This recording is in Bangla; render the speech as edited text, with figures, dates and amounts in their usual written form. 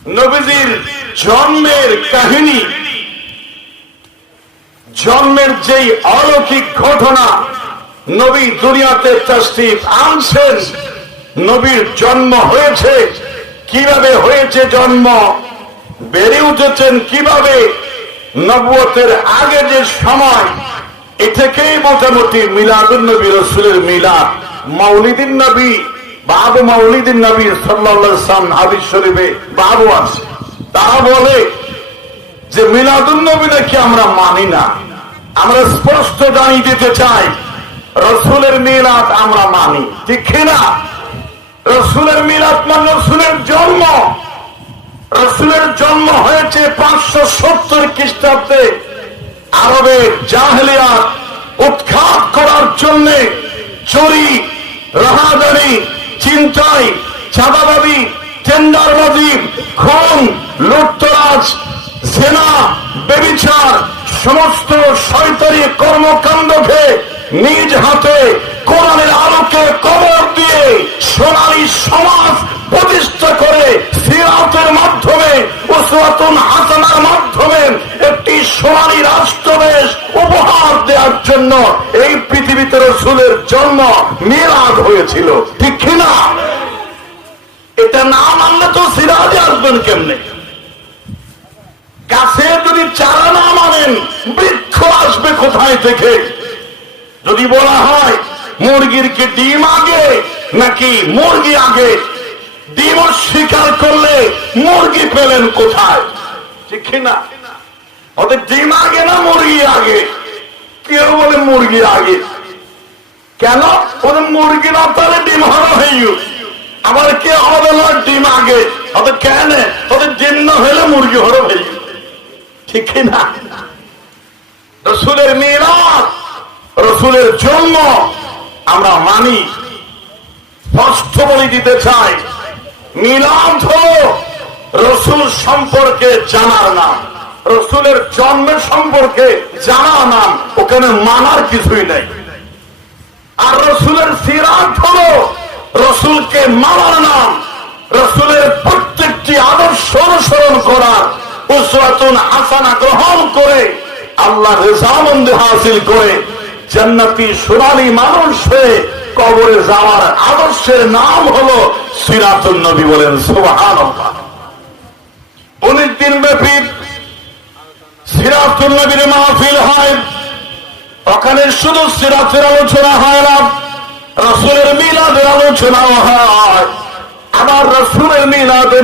নবীজির জন্মের কাহিনী, জন্মের যেই অলৌকিক ঘটনা, নবী দুনিয়াতে তাশরীফ আনছেন, নবীর জন্ম হয়েছে কিভাবে হয়েছে, জন্ম বেড়ে উঠেছেন কিভাবে, নবুয়তের আগে যে সময়, এ থেকেই মোটামুটি মিলাদুন নবী, রাসূলের মিলাদ, মাউলিদিন নবী, বাবু মাউলিদিন নবী সাল্লাল্লাহু আলাইহি ওয়াসাল্লাম হাদিস শরীফে বাবু আছে। তারা বলে যে মিলাদুন নবী নাকি আমরা মানি না। আমরা স্পষ্ট জানিয়ে দিতে চাই, রাসূলের মিলাদ আমরা মানি, ঠিক কিনা? রাসূলের মিলাদ মানে রাসূলের জন্ম। রাসূলের জন্ম হয়েছে 570 খ্রিস্টাব্দে। আরবের জাহেলিয়াত উৎখাত করার জন্য চুরি, রাহাজানি, চিন্তাই, চাঁদাবাজি, টেন্ডারবাজি, খুন, লুটতরাজ, জেনা, ব্যভিচার, সমস্ত শয়তানি কর্মকাণ্ডকে নিজ হাতে কোরআনের আলোকে কবর দিয়ে সোনালী সমাজ প্রতিষ্ঠা করে সিরাতের মাধ্যমে, উসওয়াতুন হাসানার মাধ্যমে একটি সোনালী রাষ্ট্রদেশ উপহার দেওয়ার জন্য এই পৃথিবীতে রাসূলের জন্ম, মিলাদ হয়েছিল, ঠিক কিনা? এটা না মানলে তো সিরাজে আসবেন কেমনে? গাছে যদি চারা না মানেন, বৃক্ষ আসবে কোথায় থেকে? যদি বলা হয় মুরগির কি ডিম আগে নাকি মুরগি আগে, ডিম স্বীকার করলে মুরগি পেলেন কোথায়, ঠিক না? ওদের ডিম আগে না মুরগি আগে? কেউ বলে মুরগি আগে। কেন? ওদের মুরগি না তাহলে ডিম হারা হয়ে গেল। আবার কে হবে না ডিম আগে? ওদের কেন? ওদের ডিম না হলে মুরগি হরো হয়ে গেল, ঠিক না? রাসূলের মিলাদ, রাসূলের জন্ম আমরা মানি। স্পষ্ট বলে দিতে চাই, মিলাদ হলো রাসূল সম্পর্কে জানার নাম, রাসূলের জন্মের সম্পর্কে জানার নাম, ওখানে মানার কিছুই নাই। আর রাসূলের সিরাত হলো রাসূলকে মানার নাম, রাসূলের প্রত্যেকটি আদর্শ অনুসরণ করার, উসওয়াতুন হাসানা গ্রহণ করে আল্লাহর রেজামন্দি হাসিল করে জান্নাতি সোনালী মানুষ হয়ে কবরে যাওয়ার আদর্শের নাম হলো সিরাতুন নবী। বলেন সুবহানাল্লাহ। 19 দিন ব্যাপী সিরাতুন নবীর মাহফিল হয়। ওখানে শুধু সিরাতের আলোচনা হয় না, রাসূলের মিলাদের আলোচনাও হয়। আবার রাসূলের মিলাদের